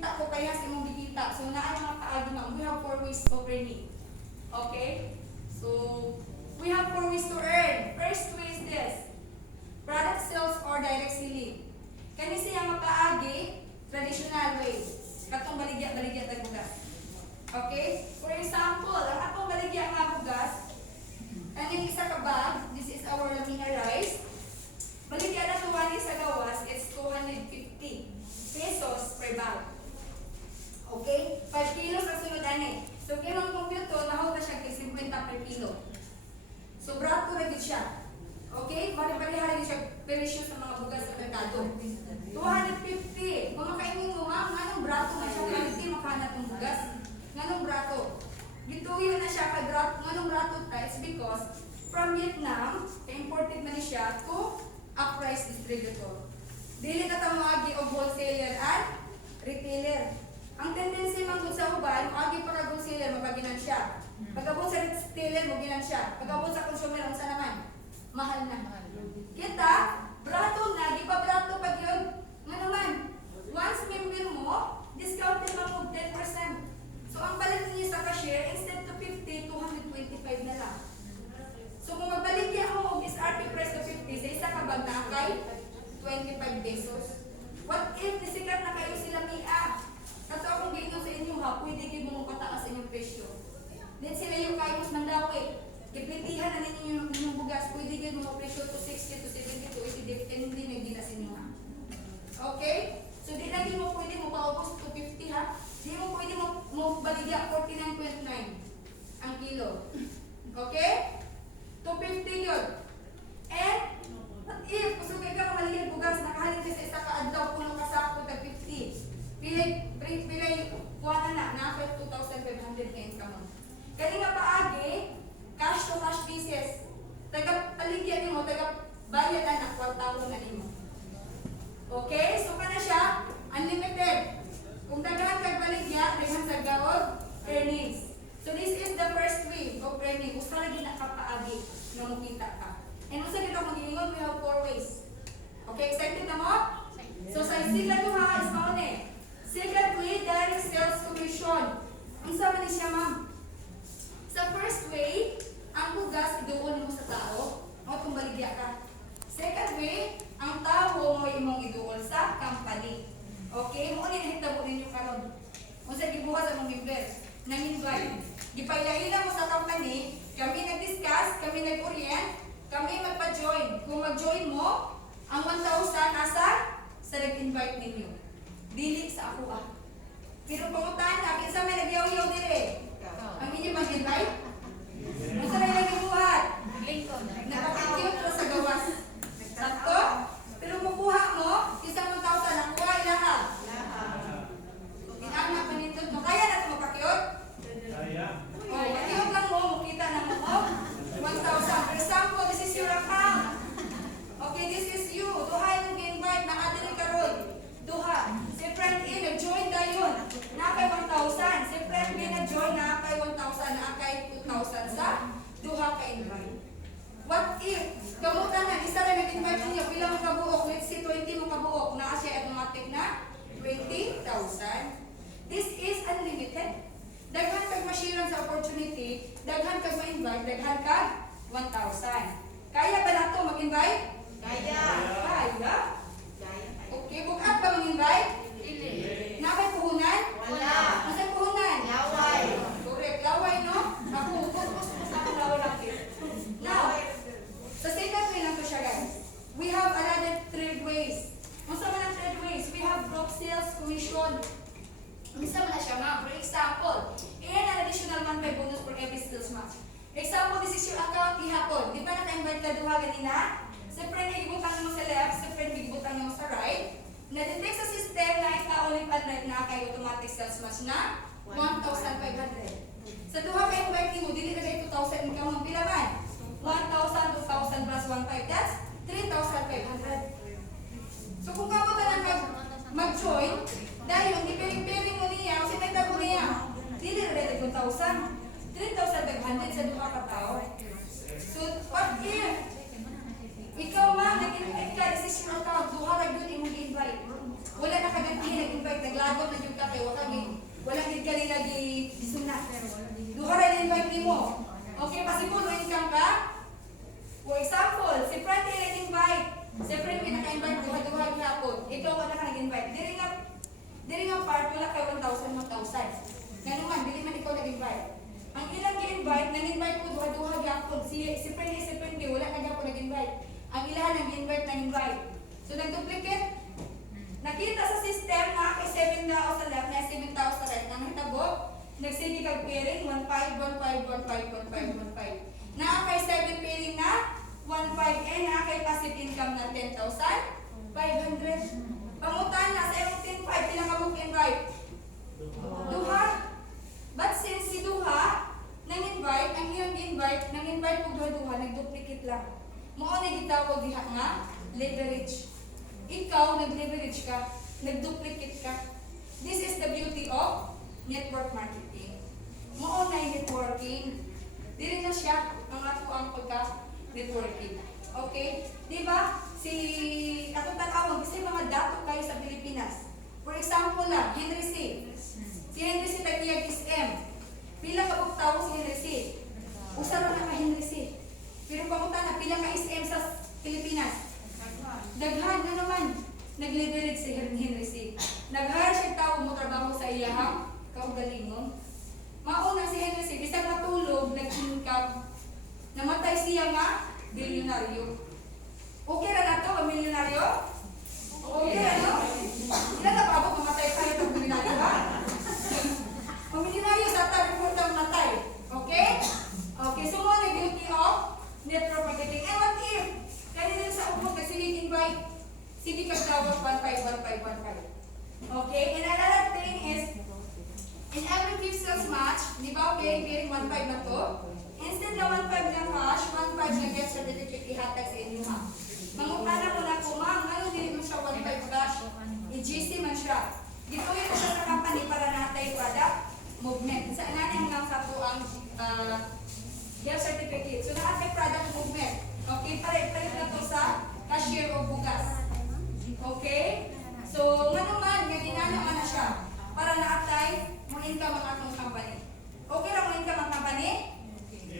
kita ko kaya sa imong gikita. So naa mga paagi ma'am, we have 4 ways of earning. Okay? So we have 4 ways to earn. First way is this. Product sales or direct selling. Kani siya nga paagi, traditional way. Katong baligya tag bugas. Okay? For example, ang atong baligya nga bugas, kaning isa ka bag, this is our lamina rice. Baligya na tuwani sa gawas, it's 250 pesos per bag. Okay? 5 kilos ang sunod ani. So kinong compute nahaw na siya kay 50 per kilo. So brato ra gid siya. Okay? Bali-bali rin siya presyo sa mga bugas sa merkado. 250. Kung makainin mo ma'am, nganong brato na siya quality makahanap ng bugas. Nganong brato? Gituyo na siya kay brato, nganong brato price because from Vietnam, imported man siya to a price distributor. Dili na ta moagi og wholesaler and retailer. Ang tendency man gud sa uban, moagi para wholesaler magaginan siya. Pagabot sa retailer mo ginan siya. Pagabot sa consumer unsa naman? Mahal na. Kita, brato na, di pa brato pag yun. Nga naman, once member mo, discounted mo mo 10%. So ang balik niyo sa cashier, instead to 50, 225 na lang. So kung magbaligya mo og SRP price to 50, sa isa ka bag na kay 25 pesos. What if nisikat na kayo sila Mia? Kato akong gino sa inyo ha, pwede kayo mo pataas inyong presyo. Then sila yung kayo mas mandawi. Kipitihan na ninyo yung bugas, pwede kayo mo presyo to 60 to 70 to 80, depende na gina sa inyo ha. Okay? So di lagi mo pwede mo paubos to 50 ha. Di mo pwede mo baligya 49.9 ang kilo. Okay? 250 yun. And, what if, kusugay ka maligyan bugas, nakahalin ka sa isa ka adlaw, puno ka sakto tag 50. Pilay, kuha na, naka 2,500 na income mo. Kaya nga paagi, cash to cash basis. Taga-paligyan mo, taga-bayadan na 4,000 na nimo. Okay? So, ka na siya, unlimited. Kung daghan kag baligya, daghan sa gawod, earnings. So this is the first way of earning. Usa lagi nakapaagi nga mukita ka. And usa kita mag-iingon, we have 4 ways. Okay, excited na mo? So sa sigla to ha, is mao ni. Second way, direct sales commission. Unsa man ni siya ma'am? Sa first way, ang bugas iduol mo sa tao, o kung baligya ka. Second way, ang tao mo imong iduol sa company. Okay, mo ni nahitabo ninyo karon. Unsa gibuhat sa mong member? Nang-invite. Gipailaila mo sa company, kami nag-discuss, kami nag-orient, kami magpa-join. Kung mag-join mo, ang 1,000 nasa sa nag-invite ninyo. Dili sa ako ah. Pero pangutan na, kinsa may nag-yaw-yaw dire. Ang inyo mag-invite? Unsa may nag-ibuhat? Napapakiyot ko sa gawas. Sakto? Pero makuha mo, isang 1,000, nakuha ilaha. Inanak manindot mo. Kaya na ito mapakiyot? Kaya. O, pakiyot lang mo, makita na mo. 1,000. For example, this is your account. Okay, this is you. Duha yung invite na adili karon. Duha. Si friend A, nag-join dayon. Nakay 1,000. Si friend B, nag-join na kay 1,000. Nakay 2,000 sa duha ka invite. What if, kamutan na, isa rin nag-invite niyo, pila mo kabuok, let's say 20 mo kabuok, na siya automatic na 20,000. This is unlimited. Daghan kag mashiran sa opportunity, daghan kag ma-invite, daghan kag 1,000. Kaya ba nato mag-invite? Kaya. Kaya? Okay, bukat ba mag-invite? Hindi. Nakay puhunan? Wala. Masay puhunan? Laway. Correct, laway no? Ako, focus sa akong laway natin. Now, sa second way lang to siya guys. We have another third ways. Unsa man ang third ways? We have group sales commission. Unsa man na siya ma'am? For example, and an additional 1 by bonus for every sales match. Example, this is your account ihapon. Di ba naka-invite ka duha ganina? Sa friend igibutang mo sa left, sa friend igibutang mo sa right. Na-detect sa system na ika-only ad na kay automatic sales match na 1,500. Sa duha ka invite mo, dili na kay 2,000 income mo pila man? 1,000, 2,000 plus 1,500, that's 3,500. So kung kamo ka lang mag-join, dahil yung di-pairing mo niya, o sinagtabo niya, dili na rin 2,000, 3,500 sa duha ka tao. So what if, ikaw ma, nag-invite ka, this is your account, duha lang yun imong invite. Wala na kaganti, nag-invite, naglagot na yung ka, wala gid ka nila gisunat. Duha ra invite nimo. Okay, possible mo income ka? For example, si friend nag-invite. Si friend naka-invite duha gyapon. Ikaw wala ka nag-invite. Diri nga part wala kay 1,000 1,000. Ngano man dili man ikaw nag-invite. Ang ilang gi-invite, nag-invite ko duha gyapon. Si friend wala na gyapon nag-invite. Ang ilahan nag-invite. So nag-duplicate. Nakita sa system na kay 7 tao sa left, may 7 tao sa right. Nang hitabo, nagsige kag pairing 15 15 15 15 15. Naa kay 7 pairing na 15 and naa kay passive income na 10,500. Pangutan na sa imong 10,500 pila ka book invite. Duha. But since si duha nang invite, ang iyang invite, nang invite ko duha nagduplicate lang. Mao na gitawag diha nga leverage. Ikaw nag-leverage ka, nag-duplicate ka. This is the beauty of network marketing. Mao na networking. Dili na siya ang ato ang pagka-networking. Okay? Di ba? Si ato tanawon kasi mga dato kayo sa Pilipinas. For example lang, Henry C. Si Henry C tagiyag is M. Pila ka buktaw si Henry C? Usa ra na ka Henry C. Pero pamunta na pila ka is M sa Pilipinas? Daghan na naman. Nag-leverage si Henry C. Nag-hire siya tao mo trabaho sa iyahang kaugalingon. Mauna si Henry C. Bisag matulog, nag-income. Namatay siya nga, bilyonaryo. Okay ra na to, milyonaryo? Okay ra no? Ilan na pa ako mamatay tayo ng bilyonaryo ha? Milyonaryo sa report ang matay. Okay? Okay, so mo na beauty of network marketing. And what if? Kanina sa upog kasi invite sige ka tawag 151515. Okay, and another thing is in every fifth sales match, di ba pairing 15 na to? Instead na 15 na cash, 15 na get certificate ihatag sa inyo ha. Mangutana mo na ko, ma'am, ano din mo siya 15 cash? I-GC man siya. Gituloy ko siya sa company para natay product movement. Sa natin lang sa po ang get certificate. So naatay product movement. Okay, palit na to sa cashier o bugas. Okay? So, nga naman, nga ginana na siya para na-apply mo income ang atong company. Okay ra mo income ang company?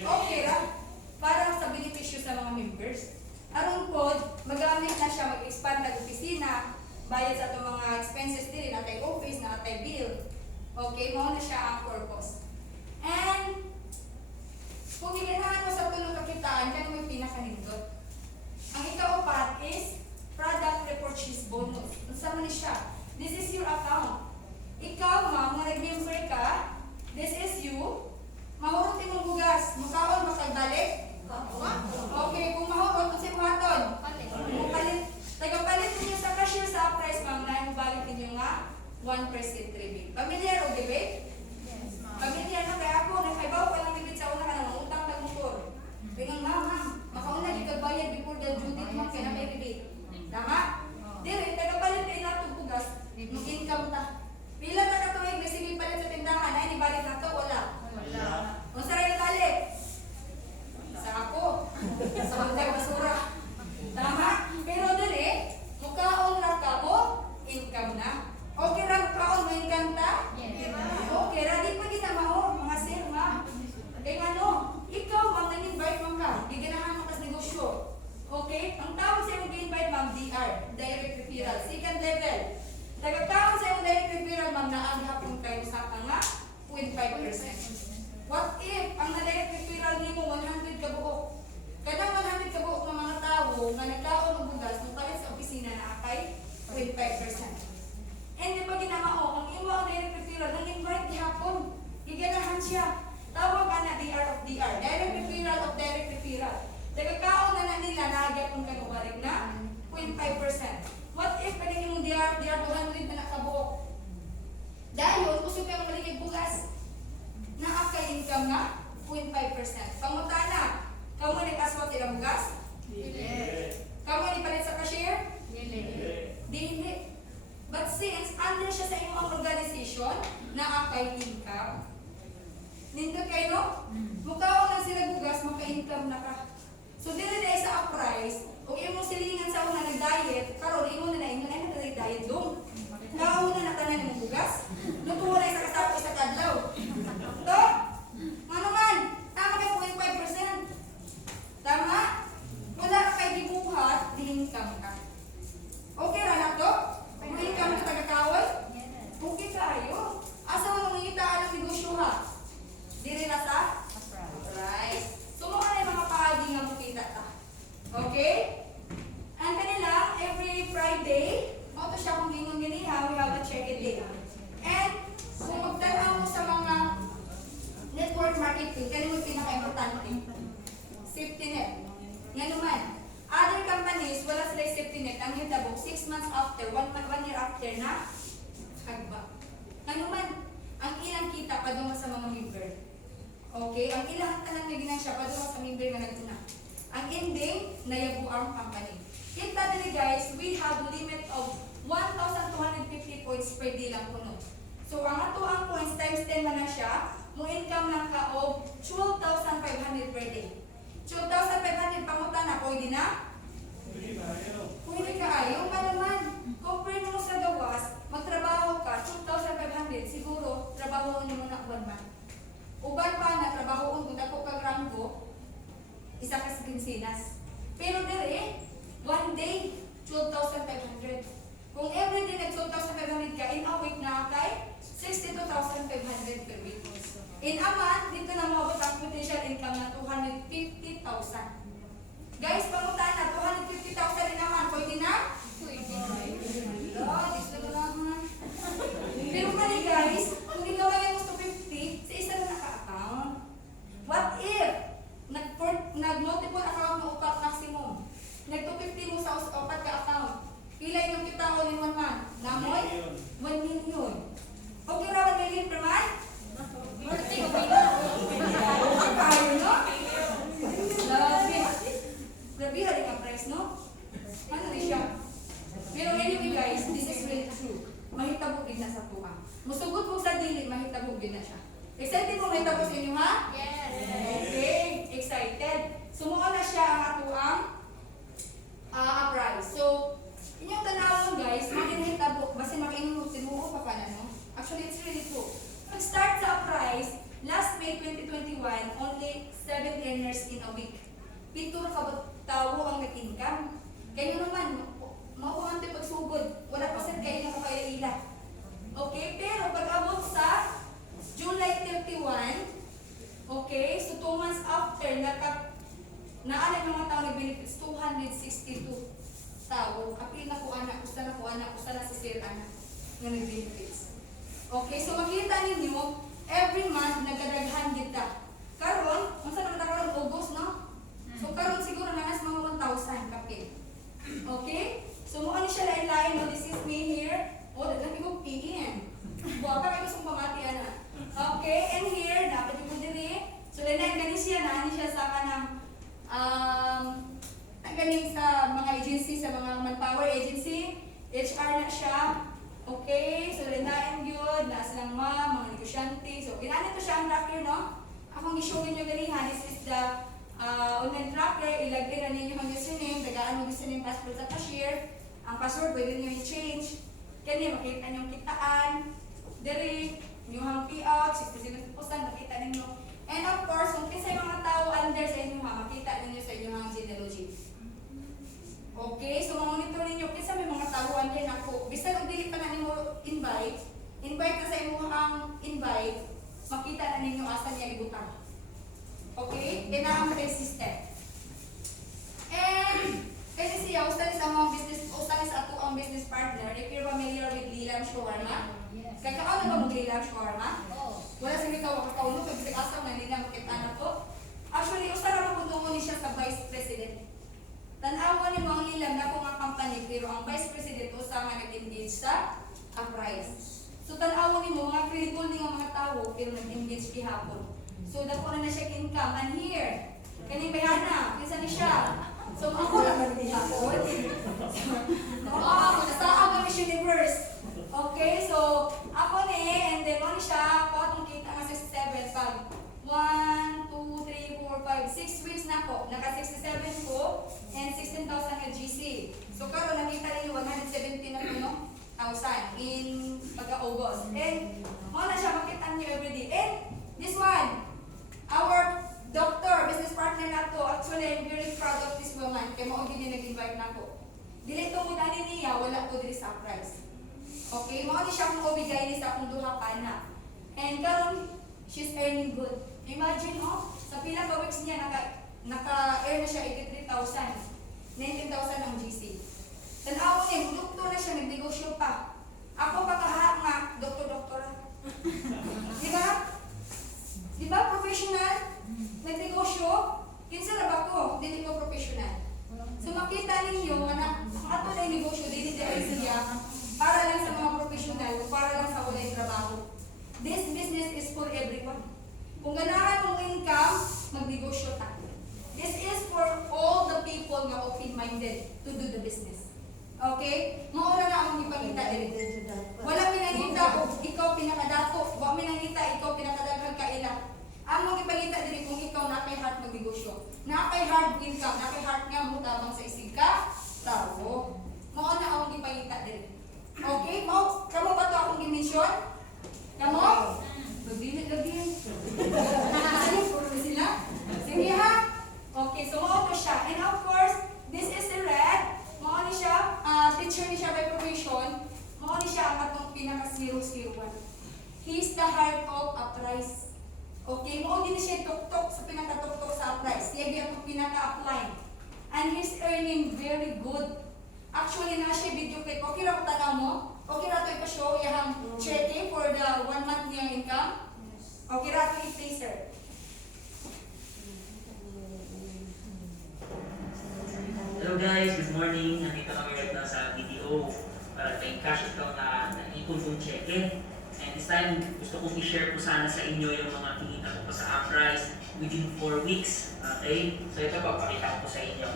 Okay ra. Para sa benepisyo sa mga members. Aron pod, magamit na siya, mag-expand ang opisina, bayad sa atong mga expenses diri, natay office, natay bill. Okay, mao na siya ang purpose. And kung giganahan mo sa tulong kakitaan, kano may pinakanindot. Ang ikaupat is product repurchase bonus. Unsa man ni siya? This is your account. Ikaw, ma'am, nga nag-member ka, this is you. Mahurot imong bugas, mukaon makagbalik? Okay, kung mahurot, kung si buhaton? Palit. Tagapalit ninyo sa cashier sa price, ma'am, na yung balik ninyo nga 1% rebate. Pamilyar o rebate? Yes, ma'am. Pamilyar na kaya ako, nakaibaw pa lang bibit sa una ka na utang ng motor. Pingang ma'am, makauna di ka bayad before the due date ma'am, kaya na may rebate. Tama? Dire, tagapalit kayo nato bugas, mag-income ta. Pila na katuwing na sige palit sa tindahan, ay nibalik na to, wala. Kung saray na balik? Sa ako. Sa magdag basura. Tama? Pero dire, mukhaon na ka mo, income na. Okay ra, mukhaon mo income ta? Okay ra, di pa ginamao, mga sir, ma'am. Kaya nga no, ikaw, ma'am, nag-invite mo ka, giganahan mo kas negosyo. Okay? Ang tawag sa iyong gi-invite, ma'am, DR, direct referral. Second level. Nagkatawag sa iyong direct referral, ma'am, na ang hapon kayo sa nga 0.5%. What if ang na-direct referral ni mo 100 ka buok? Kadang 100 ka buok ng mga tao na nagkaon ng bugas nung palit sa opisina na akay 0.5%. And di ba ginamao, ang imo ang direct referral, nang invite gihapon, giganahan siya. Tawag ka na DR of DR, direct referral of direct referral. Nagkakaon na nila nagyap kung kanuwarig na 0.5%. What if pwede yung DR 200 na nakabuok? Dahil kung siya yung maligay bugas, nakaka-income na 0.5%. Pangutana, kamu nag-aswat ilang bugas? Kamu nipalit sa cashier? Hindi. But since under siya sa iyong organization, nakaka-income, nindot kayo no? Mukhaon na sila bugas, maka-income na ka. So dili dahil sa price, kung imo silingan sa una nag-diet, karon imo na ingon ay nag-diet dong. Nauna na tanan ng bugas. Lutuwa na isa kasako isa kadlaw. To? Ano man? Tama kay 0.5%. Tama? Wala ka kay gibuhat, di-income ka. Okay ra na to? Kung income ka tagakawal? Okay kayo. Asa mo nangingitaan ng negosyo ha? Diri na sa? Right. So mo yung mga paagi nga mukita ta. Okay? Ang kanila, every Friday, mo to siya kung gingon gini ha, we have a check-in day. And kung magtanaw mo sa mga network marketing, kanina mo pinaka-importante. Safety net. Nga naman, other companies, wala sila safety net. Ang hitabo, 6 months after, 1 year after na, hagba. Nga naman, ang ilang kita padungo sa mga member. Okay? Ang ilang tanan na ginansya padungo sa member nga nagtuna. Ang ending, nayabu ang company. Kita dili guys, we have limit of 1,250 points per day lang kuno. So, ang ato ang points times 10 man na siya, mo income lang ka of 12,500 per day. 12,500 pangutan na, pwede na? Pwede ka ayaw ka naman. Compare mo sa gawas, magtrabaho ka, 2,500, siguro, trabahoon mo na uban man. Uban pa na, trabahoon kung ako kag ranggo, isa ka sa kinsinas. Pero dire, one day, 12,500. Kung everyday nag-12,500 ka, in a week na kay 62,500 per week. In a month, dito na mabot ang potential income na 250,000. Guys, pangutan na, 250,000 din naman. Pwede na? Pwede. Gusto ko naman. Pero mali guys, kung ginawa yung 250, sa isa na naka-account. What if nag-multiple account mo upat maximum? Nag-250 mo sa upat ka account. Pila yung kita o in 1 month? Namoy? 1 million. Okay ra 1 million per month? Ayaw, no? Grabe. Grabe rin ang price, no? Ano rin siya? Pero anyway guys, this is really true. Mahitabog din na sa tuwa. Musugot mo sa dili, mahitabog din na siya. Excited mo mahitabo sa inyo, ha? Yes! Okay, excited. Sumuha na siya ang atuang price. So, inyong tanawon guys, mahinahitabo, basta makinunog, tinuho pa ka na, no? Actually, it's really true. Nag-start sa price, last May 2021, only 7 earners in a week. Pito ka tawo ang nag-income. Kayo naman, mauwante pagsugod. Wala pa sir kayo na kaila-ila. Okay? Pero pag abot sa July 31, okay? So 2 months after, naalan mga tao nag-benefits, 262 tao. Apil na ko anak, usta na si Sir Anak na nag-benefits. Okay? So makita ninyo, every month nagdadaghan kita. Karon, kung saan naman karon August, no? So karon siguro nangas mga 1,000 kapil. Okay? So mo ano siya lain-lain, no? This is me here. Oh, daghan ko PN. Buwa pa kayo sa pamati ana. Okay, and here dapat yung diri. So lain gani siya na siya sa kanang galing sa mga agency, sa mga manpower agency, HR na siya. Okay, so lain gyud na silang mga negosyante. So ginani to siya ang tracker, no? Akong i-showin niyo gani ha, this is the online tracker. Ilagay na ninyo ang username, tagaan mo username, password sa cashier. Ang password pwede niyo i-change. Kani makita niyo kitaan. Diri, yung payout, 67%, makita ninyo. And of course, kung kinsa yung mga tao under sa inyo ha, makita ninyo sa inyong genealogy. Okay, so monitor ninyo, kinsa may mga tao under na ko. Bisa kung dili pa na ninyo invite na sa inyo ang invite, makita na ninyo asa niya ibutang. Okay, kailangan mo tayo system. And, kasi siya, ustalis ang mga business, ustalis ato ang business partner, if you're familiar with Lilam Shawarma, kakaon na ba mo Lilam Shawarma? Wala sa ikaw, kakauno, pag asaw na nila makita na to. Actually, usara mo kung ni siya sa Vice President. Tanawan ni mo ang Lilam na kung ang company, pero ang Vice President usama nag-engage sa price. So, tanawan ni mo, mga credible ni mga tao, pero nag-engage kihapon. So, dako na siya income. And here, kaning bayana, kinsa ni siya. So, ako lang nag-ihapon. Sa ako Miss Universe. Okay, so, ako ni, and then, ano siya, patong kita nga 67, pag 1, 2, 3, 4, 5, 6 weeks na po, naka-67 ko, and 16,000 na GC. So, karon nakita ninyo, 170 na po, no? in pagka-August. And mo na siya makita niyo everyday. And this one, our doctor, business partner nato, actually I'm very proud of this woman. Kaya mo din nag-invite nako. Dili tungod ani niya, wala ko diri sa price. Okay, mo ni siya kung obigay ni sa akong duha ka anak. And karon she's earning good. Imagine sa pila ka weeks niya naka-earn na siya 83,000. 19,000 ang GC. Tanaw niya, doktor na siya, nagnegosyo pa. Ako pagkaha nga, doktor-doktora. Di ba? Di ba professional? Nagnegosyo? Kinsa na ba ko? Dili ko professional. So makita ninyo, ato na yung negosyo, dili siya para lang sa mga professional, para lang sa walay trabaho. This business is for everyone. Kung ganahan mong income, magnegosyo ta. This is for all the people na open-minded to do the business. Okay? Maura na akong ipakita dito. Wala pinangita o ikaw pinakadato. Wala pinangita ikaw pinakadaghang kaila. Ang mong ipakita dito kung ikaw na kay heart magnegosyo. Na kay heart income, na kay heart nga mo tabang sa isig ka, tao. Maura na akong ipakita dito. Okay? Kamo ba ito akong dimension? Kamo? Magdilit lagi. Ano? Puro na sila? Sige ha? Okay, so mao to siya. And of course, this is the red. Mao ni siya, teacher ni siya by profession. Mao ni siya ang atong pinaka-001. He's the heart of Uprise. Okay, mao din siya tuktok sa pinaka-tuktok sa Uprise. Siya gyud ang pinaka-upline. And he's earning very good. Actually, na siya video clip. Okay ra ko tanaw mo? Okay ra to ipa-show iyang checking for the 1 month niyang income? Okay ra to i-play, sir. Hello guys, good morning. Nandito kami right now sa BDO para pa-encash ito na naipon kong cheque. And this time, gusto kong i-share po sana sa inyo yung mga kinita ko pa sa Uprise within 4 weeks. Okay? So ito po, pakita ko po sa inyo.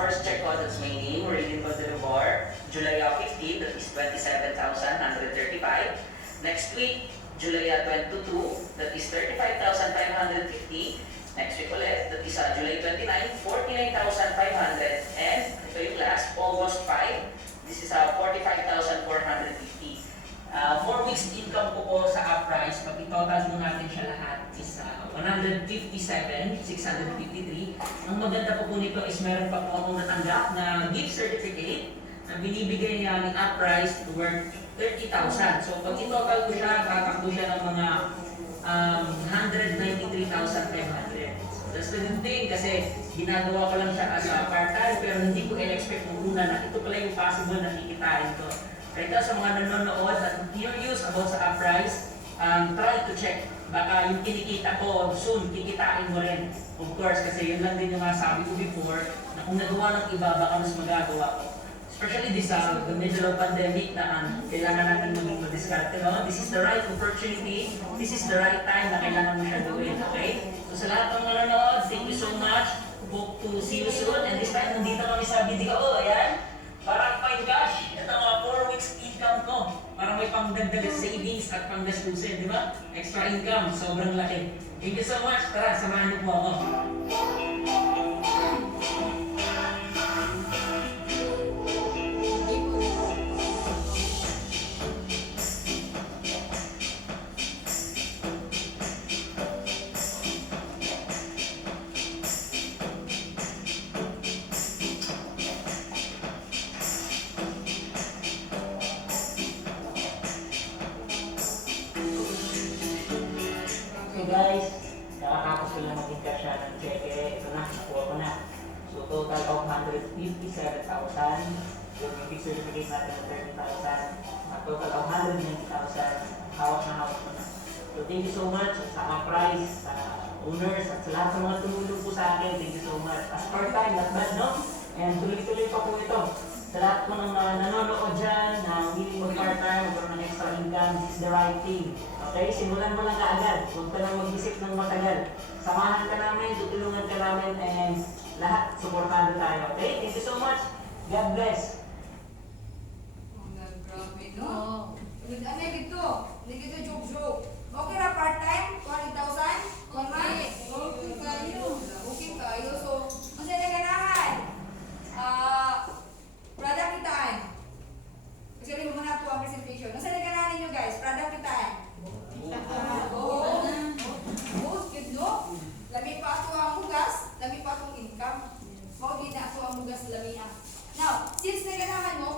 First check ko, that's my name, Aurelian Valderobar. July 15, that is 27,135. Next week, July 22, that is 35,550. Next week ulit, that is July 29, 49,500. And ito yung last, August 5, this is 45,450. 4 weeks income ko po sa Uprise, pag i-total mo natin siya lahat is 157,653. Ang maganda po nito is meron pa po akong natanggap na gift certificate na binibigay niya ng Uprise worth 30,000. So pag i-total ko siya, kakakbo siya ng mga 193,500. That's the good thing kasi ginagawa ko lang siya as a part-time pero hindi ko in-expect nung una na ito pala yung possible na kikitain ko. Ito sa mga nanonood at curious about sa Uprise, try to check. Baka yung kinikita ko soon, kikitain mo rin. Of course, kasi yun lang din yung masabi ko before na kung nagawa ng iba, baka mas magagawa ko. Especially this the middle of pandemic na kailangan natin maging madiskarte. No? This is the right opportunity. This is the right time na kailangan mo siya gawin. Okay? So sa lahat ng nanonood, thank you so much. Hope to see you soon. And this time, nandito kami sa BDO. Ayan. Para pa-encash. Ito mga 4 weeks income ko. Para may pangdagdag savings at panggastusin. Di ba? Extra income. Sobrang laki. Thank you so much. Tara, samahan niyo po ako. So guys, nakakapos ko lang mag-encash siya ng cheque. Ito na, nakuha ko na. So total of 157,000. Yung gift certificate natin ng 30,000. Total of 190,000. Hawak ko na. So thank you so much sa Uprise, sa owners, at sa lahat ng mga tumulong po sa akin. Thank you so much. As part-time, not bad, no? And tuloy-tuloy pa po ito. Sa lahat po ng nanonood dyan, na willing mag-part-time, magkaroon ng extra income, this is the right thing. Okay? Simulan mo lang kaagad. Huwag ka lang mag-isip ng matagal. Samahan ka namin, tutulungan ka namin, and lahat, supportado tayo. Okay? Thank you so much. God bless. Grabe, no? Ano dito? Hindi dito joke-joke. Okay na part-time? 20,000? 1 month? Okay kayo. Okay kayo. So, masaya na ganahan. Product kitaan. Kasi rin mo na lami pa akong income. Mao din na ako ang mugas lamia. Now, since naganahan mo,